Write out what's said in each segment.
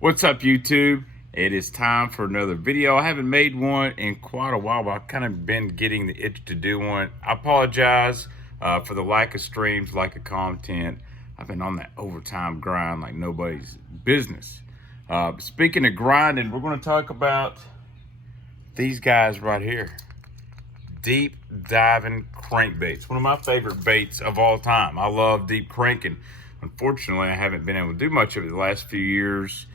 What's up, YouTube? It is time for another video. I haven't made one in quite a while, but I've kind of been getting the itch to do one. I apologize for the lack of streams, lack of content. I've been on that overtime grind like nobody's business. Speaking of grinding, we're going to talk about these guys right here. Deep diving crankbaits. One of my favorite baits of all time. I love deep cranking. Unfortunately, I haven't been able to do much of it the last few years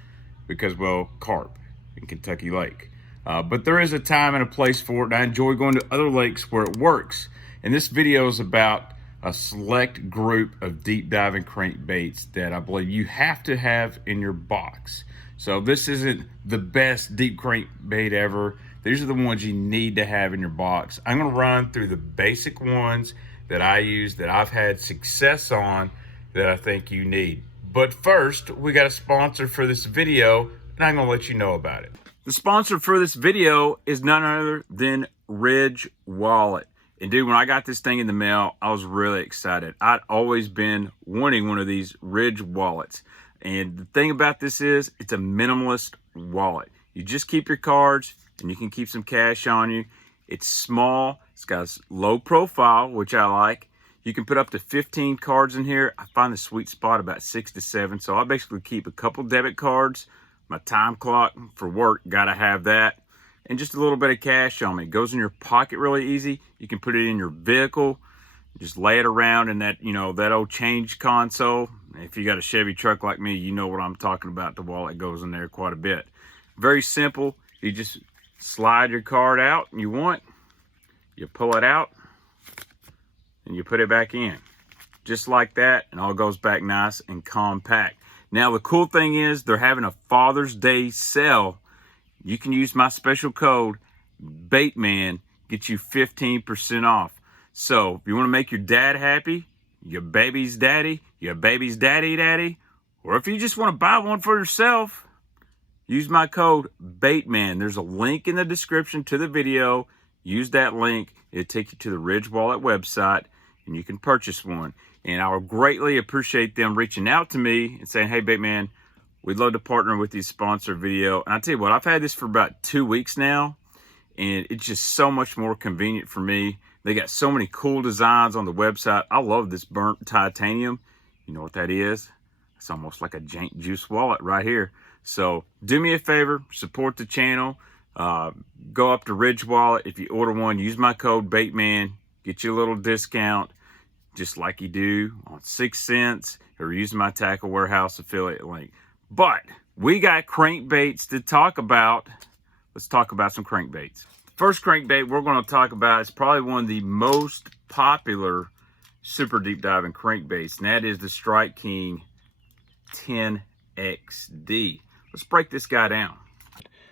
because, well, carp in Kentucky Lake. But there is a time and a place for it, and I enjoy going to other lakes where it works. And this video is about a select group of deep diving crankbaits that I believe you have to have in your box. So this isn't the best deep crankbait ever. These are the ones you need to have in your box. I'm gonna run through the basic ones that I use, that I've had success on, that I think you need. But first, we got a sponsor for this video, and I'm gonna let you know about it. The sponsor for this video is none other than Ridge Wallet. And dude, when I got this thing in the mail, I was really excited. I'd always been wanting one of these Ridge wallets. And the thing about this is, it's a minimalist wallet. You just keep your cards, and you can keep some cash on you. It's small, it's got a low profile, which I like. You can put up to 15 cards in here. I find the sweet spot about 6 to 7. So I basically keep a couple debit cards, my time clock for work, gotta have that, and just a little bit of cash on me. It goes in your pocket really easy. You can put it in your vehicle, just lay it around in that, that old change console. If you got a Chevy truck like me, you know what I'm talking about. The wallet goes in there quite a bit. Very simple. You just slide your card out and you pull it out, and you put it back in. Just like that, and all goes back nice and compact. Now, the cool thing is they're having a Father's Day sale. You can use my special code, Baitman, get you 15% off. So, if you want to make your dad happy, your baby's daddy, or if you just want to buy one for yourself, use my code, Baitman. There's a link in the description to the video. Use that link. It'll take you to the Ridge Wallet website, and you can purchase one. And I would greatly appreciate them reaching out to me and saying, hey, Baitman, we'd love to partner with you, sponsor video. And I tell you what, I've had this for about 2 weeks now, and it's just so much more convenient for me. They got so many cool designs on the website. I love this burnt titanium. You know what that is? It's almost like a jank juice wallet right here. So do me a favor, support the channel. Go up to Ridge Wallet. If you order one, use my code Baitman. Get you a little discount, just like you do on 6 cents, or using my Tackle Warehouse affiliate link. But we got crankbaits to talk about. Let's talk about some crankbaits. First crankbait we're going to talk about is probably one of the most popular super deep diving crankbaits, and that is the Strike King 10XD. Let's break this guy down.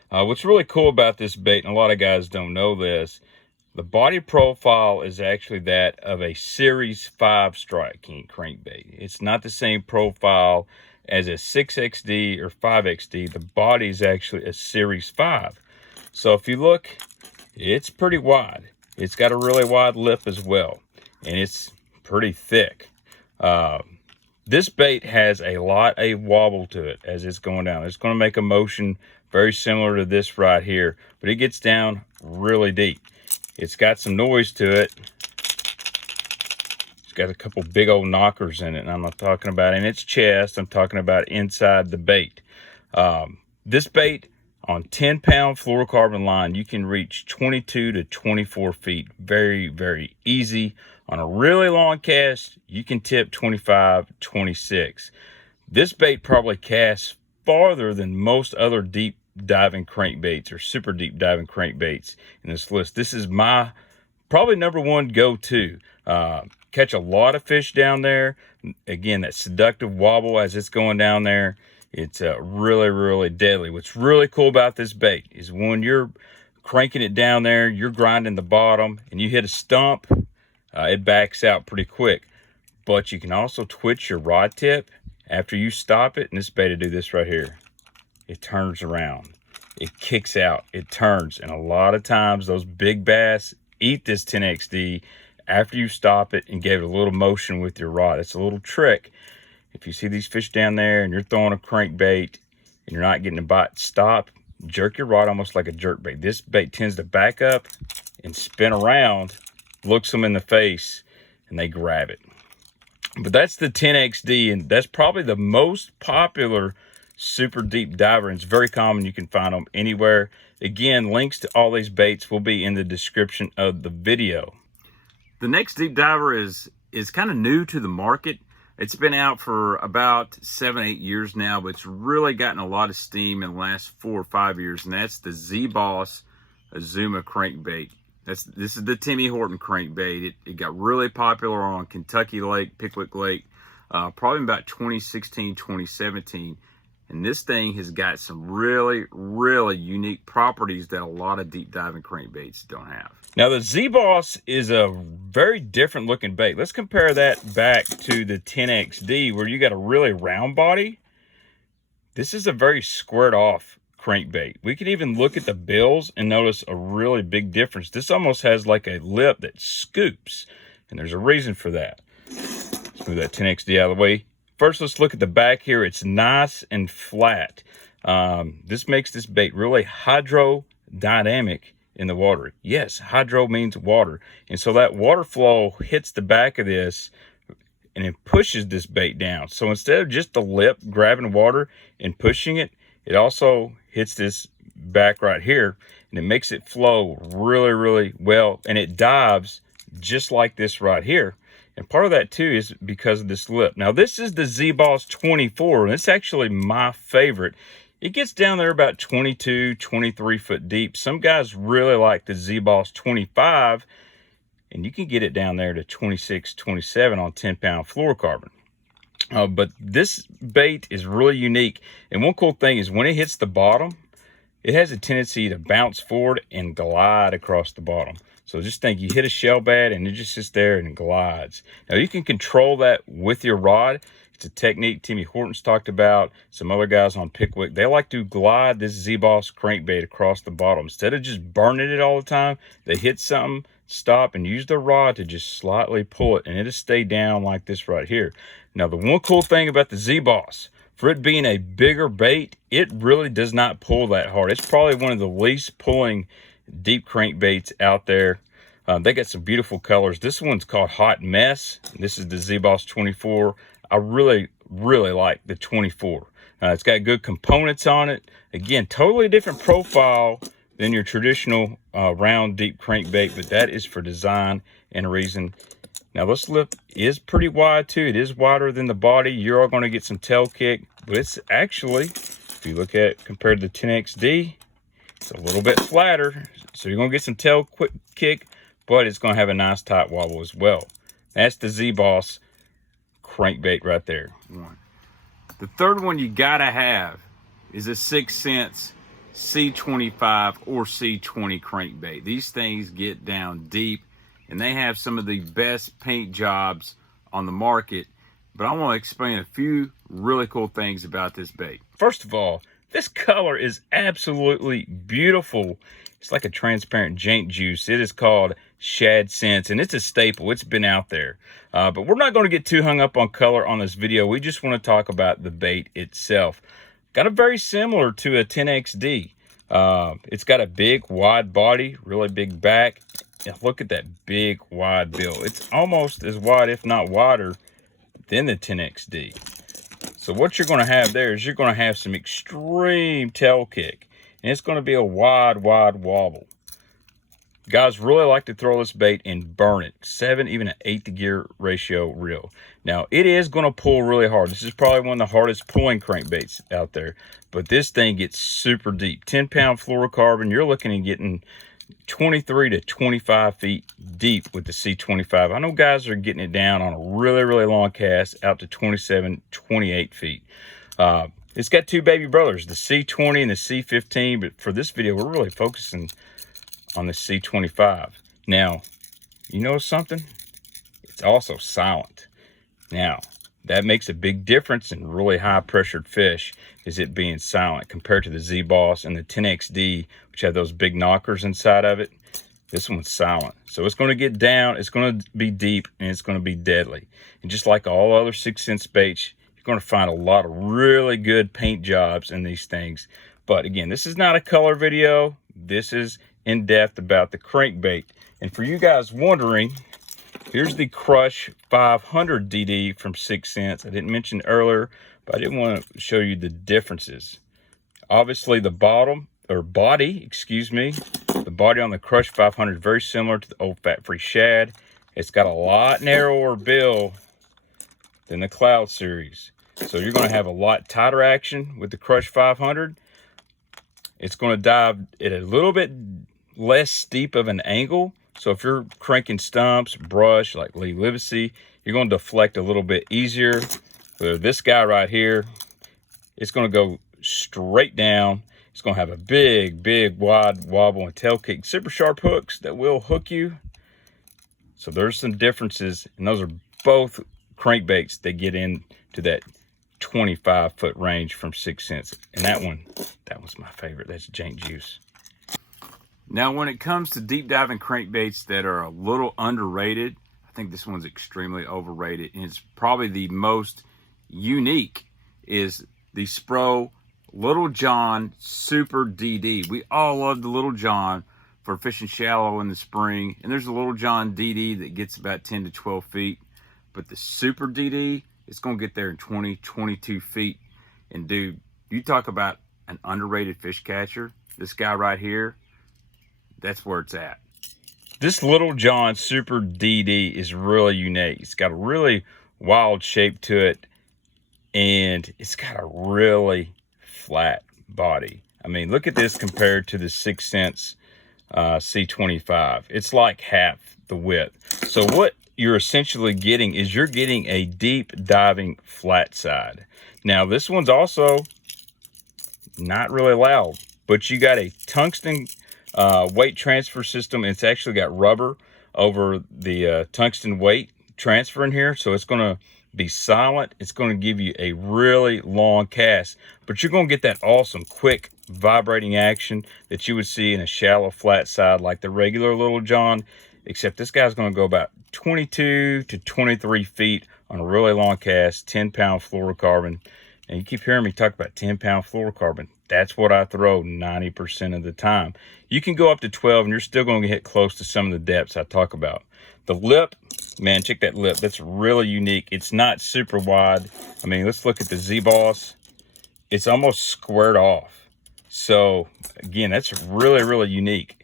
What's really cool about this bait, and a lot of guys don't know this, the body profile is actually that of a Series 5 Strike King crankbait. It's not the same profile as a 6XD or 5XD. The body is actually a Series 5. So if you look, it's pretty wide. It's got a really wide lip as well, and it's pretty thick. This bait has a lot of wobble to it as it's going down. It's going to make a motion very similar to this right here, but it gets down really deep. It's got some noise to it. It's got a couple big old knockers in it, and I'm not talking about in its chest. I'm talking about inside the bait. This bait on 10-pound fluorocarbon line, you can reach 22 to 24 feet. Very, very easy. On a really long cast, you can tip 25, 26. This bait probably casts farther than most other deep diving crankbaits or super deep diving crankbaits in this list. This is my probably #1 go-to. Catch a lot of fish down there. Again, that seductive wobble as it's going down there, it's really, really deadly. What's really cool about this bait is when you're cranking it down there, you're grinding the bottom, and you hit a stump, it backs out pretty quick. But you can also twitch your rod tip after you stop it, and this bait will do this right here. It turns around, it kicks out, it turns, and a lot of times those big bass eat this 10XD after you stop it and give it a little motion with your rod. It's a little trick. If you see these fish down there and you're throwing a crankbait and you're not getting a bite, stop, jerk your rod almost like a jerk bait. This bait tends to back up and spin around, looks them in the face, and they grab it. But that's the 10XD, and that's probably the most popular super deep diver, and it's very common. You can find them anywhere. Again, links to all these baits will be in the description of the video. The next deep diver is kind of new to the market. It's been out for about 7-8 years now, but it's really gotten a lot of steam in the last 4 or 5 years, and that's the ZBoss Azuma crankbait. This is the Timmy Horton crankbait. It got really popular on Kentucky Lake, Pickwick Lake, probably about 2016, 2017. And this thing has got some really, really unique properties that a lot of deep diving crankbaits don't have. Now, the ZBoss is a very different looking bait. Let's compare that back to the 10XD, where you got a really round body. This is a very squared off crankbait. We can even look at the bills and notice a really big difference. This almost has like a lip that scoops, and there's a reason for that. Let's move that 10XD out of the way. First, let's look at the back here. It's nice and flat. This makes this bait really hydrodynamic in the water. Yes, hydro means water. And so that water flow hits the back of this and it pushes this bait down. So instead of just the lip grabbing water and pushing it, it also hits this back right here, and it makes it flow really, really well. And it dives just like this right here. And part of that too is because of this lip. Now, this is the ZBoss 24, and it's actually my favorite. It gets down there about 22, 23 foot deep. Some guys really like the ZBoss 25, and you can get it down there to 26, 27 on 10-pound fluorocarbon. But this bait is really unique. And one cool thing is when it hits the bottom, it has a tendency to bounce forward and glide across the bottom. So just think, you hit a shell bad and it just sits there and glides. Now, you can control that with your rod. It's a technique Timmy Horton's talked about. Some other guys on Pickwick, they like to glide this ZBoss crankbait across the bottom. Instead of just burning it all the time, they hit something, stop, and use the rod to just slightly pull it, and it'll stay down like this right here. Now, the one cool thing about the ZBoss, for it being a bigger bait, it really does not pull that hard. It's probably one of the least pulling deep crankbaits out there. They got some beautiful colors. This one's called Hot Mess. This is the ZBoss 24. I really, really like the 24. It's got good components on it. Again, totally different profile than your traditional round deep crankbait, but that is for design and a reason. Now, this lip is pretty wide too. It is wider than the body. You're all going to get some tail kick, but it's actually, if you look at it compared to the 10XD, it's a little bit flatter. So you're going to get some tail kick, but it's going to have a nice tight wobble as well. That's the ZBoss crankbait right there. The third one you got to have is a 6 Sense C25 or C20 crankbait. These things get down deep, and they have some of the best paint jobs on the market. But I want to explain a few really cool things about this bait. First of all, this color is absolutely beautiful. It's like a transparent jank juice. It is called Shad Sense, and it's a staple. It's been out there. But we're not going to get too hung up on color on this video. We just want to talk about the bait itself. Got a very similar to a 10XD. It's got a big, wide body, really big back. And look at that big, wide bill. It's almost as wide, if not wider, than the 10XD. So what you're going to have there is you're going to have some extreme tail kick. And it's going to be a wide, wide wobble. Guys really like to throw this bait and burn it. 7, even an 8 to gear ratio reel. Now, it is going to pull really hard. This is probably one of the hardest pulling crankbaits out there. But this thing gets super deep. 10-pound fluorocarbon, you're looking at getting 23 to 25 feet deep with the C25. I know guys are getting it down on a really, really long cast out to 27, 28 feet. It's got two baby brothers, the C20 and the C15, but for this video, we're really focusing on the C25. Now, you know something? It's also silent. Now, that makes a big difference in really high pressured fish, is it being silent compared to the ZBoss and the 10XD, which have those big knockers inside of it. This one's silent. So it's going to get down, it's going to be deep, and it's going to be deadly. And just like all other 6 Sense baits, You're going to find a lot of really good paint jobs in these things. But again, this is not a color video. This is in depth about the crankbait. And for you guys wondering, here's the Crush 500 DD from 6 cents. I didn't mention earlier, but I didn't want to show you the differences. Obviously the body on the Crush 500 is very similar to the old fat-free Shad. It's got a lot narrower bill than the Cloud series. So you're going to have a lot tighter action with the Crush 500. It's going to dive at a little bit less steep of an angle. So if you're cranking stumps, brush, like Lee Livesey, you're going to deflect a little bit easier. Where this guy right here, it's going to go straight down. It's going to have a big, big, wide wobble and tail kick. Super sharp hooks that will hook you. So there's some differences, and those are both crankbaits that get into that 25-foot range from 6 cents. And that was my favorite. That's Jank Juice. Now, when it comes to deep diving crankbaits that are a little underrated, I think this one's extremely overrated, and it's probably the most unique, is the Spro Little John Super DD. We all love the Little John for fishing shallow in the spring, and there's a Little John DD that gets about 10 to 12 feet, but the Super DD, it's going to get there in 20, 22 feet. And dude, you talk about an underrated fish catcher, this guy right here, that's where it's at. This Little John Super DD is really unique. It's got a really wild shape to it, and it's got a really flat body. I mean, look at this compared to the 6 cents C25. It's like half the width. So what you're essentially getting is you're getting a deep diving flat side. Now this one's also not really loud, but you got a tungsten weight transfer system. It's actually got rubber over the tungsten weight transfer in here, so it's going to be silent. It's going to give you a really long cast, but you're going to get that awesome quick vibrating action that you would see in a shallow flat side like the regular Little John, except this guy's going to go about 22 to 23 feet on a really long cast, 10-pound fluorocarbon. And you keep hearing me talk about 10-pound fluorocarbon. That's what I throw 90% of the time. You can go up to 12 and you're still going to hit close to some of the depths I talk about. The lip, man, check that lip. That's really unique. It's not super wide. I mean, let's look at the ZBoss. It's almost squared off. So again, that's really, really unique.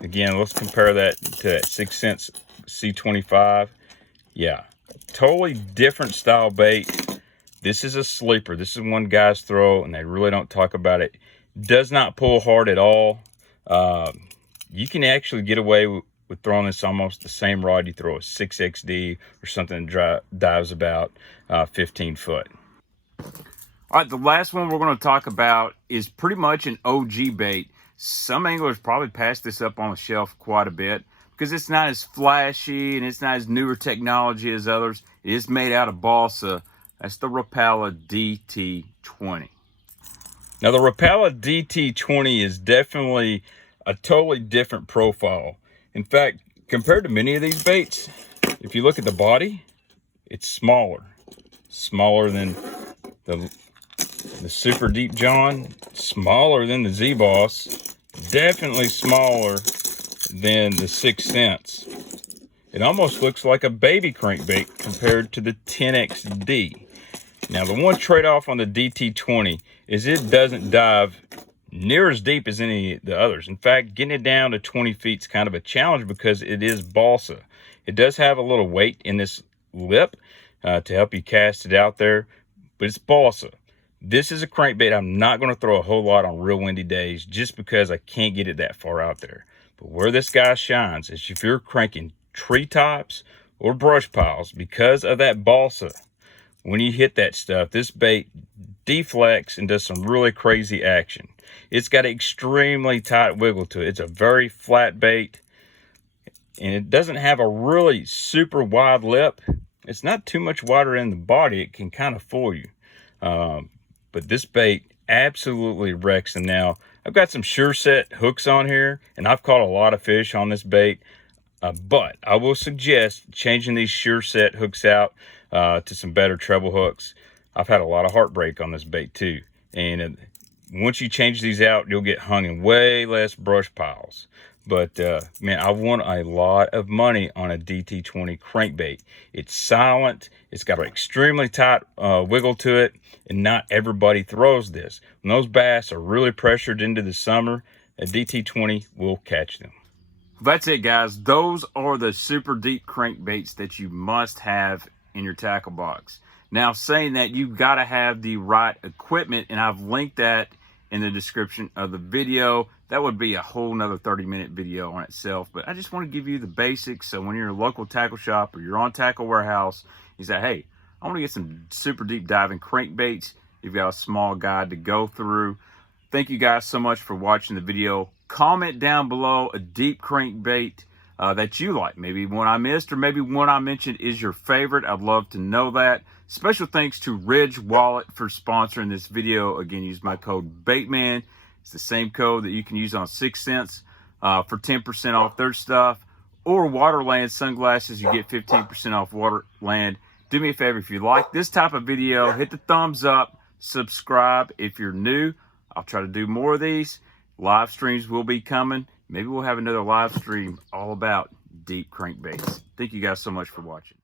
Again, let's compare that to that 6 cents C25. Yeah, totally different style bait. This is a sleeper. This is one guys throw, and they really don't talk about it. Does not pull hard at all. You can actually get away with throwing this almost the same rod you throw a 6XD or something that dives about 15 foot. All right, the last one we're going to talk about is pretty much an OG bait. Some anglers probably pass this up on the shelf quite a bit because it's not as flashy and it's not as newer technology as others. It is made out of balsa. That's the Rapala DT20. Now, the Rapala DT20 is definitely a totally different profile. In fact, compared to many of these baits, if you look at the body, it's smaller. Smaller than the Super Deep John, smaller than the ZBoss, definitely smaller than the 6 cents. It almost looks like a baby crankbait compared to the 10XD. Now, the one trade-off on the DT20 is it doesn't dive near as deep as any of the others. In fact, getting it down to 20 feet is kind of a challenge because it is balsa. It does have a little weight in this lip to help you cast it out there, but it's balsa. This is a crankbait I'm not going to throw a whole lot on real windy days just because I can't get it that far out there. But where this guy shines is if you're cranking treetops or brush piles, because of that balsa, when you hit that stuff, this bait deflects and does some really crazy action. It's got an extremely tight wiggle to it. It's a very flat bait, and it doesn't have a really super wide lip. It's not too much wider in the body. It can kind of fool you. But this bait absolutely wrecks them. Now, I've got some Sure Set hooks on here, and I've caught a lot of fish on this bait. But I will suggest changing these Sure Set hooks out to some better treble hooks. I've had a lot of heartbreak on this bait too. And once you change these out, you'll get hung in way less brush piles. But man, I won a lot of money on a DT20 crankbait. It's silent. It's got an extremely tight wiggle to it. And not everybody throws this. When those bass are really pressured into the summer, a DT20 will catch them. That's it, guys. Those are the super deep crankbaits that you must have in your tackle box. Now, saying that, you've got to have the right equipment, and I've linked that in the description of the video. That would be a whole nother 30-minute video on itself, but I just want to give you the basics. So when you're in a local tackle shop or you're on Tackle Warehouse, you say, hey, I want to get some super deep diving crankbaits. You've got a small guide to go through. Thank you guys so much for watching the video. Comment down below a deep crankbait that you like. Maybe one I missed, or maybe one I mentioned is your favorite. I'd love to know that. Special thanks to Ridge Wallet for sponsoring this video. Again, use my code BAITMAN. It's the same code that you can use on 6 cents for 10% off their stuff. Or Waterland Sunglasses, you get 15% off Waterland. Do me a favor, if you like this type of video, hit the thumbs up, subscribe if you're new. I'll try to do more of these. Live streams will be coming. Maybe we'll have another live stream all about deep crankbaits. Thank you guys so much for watching.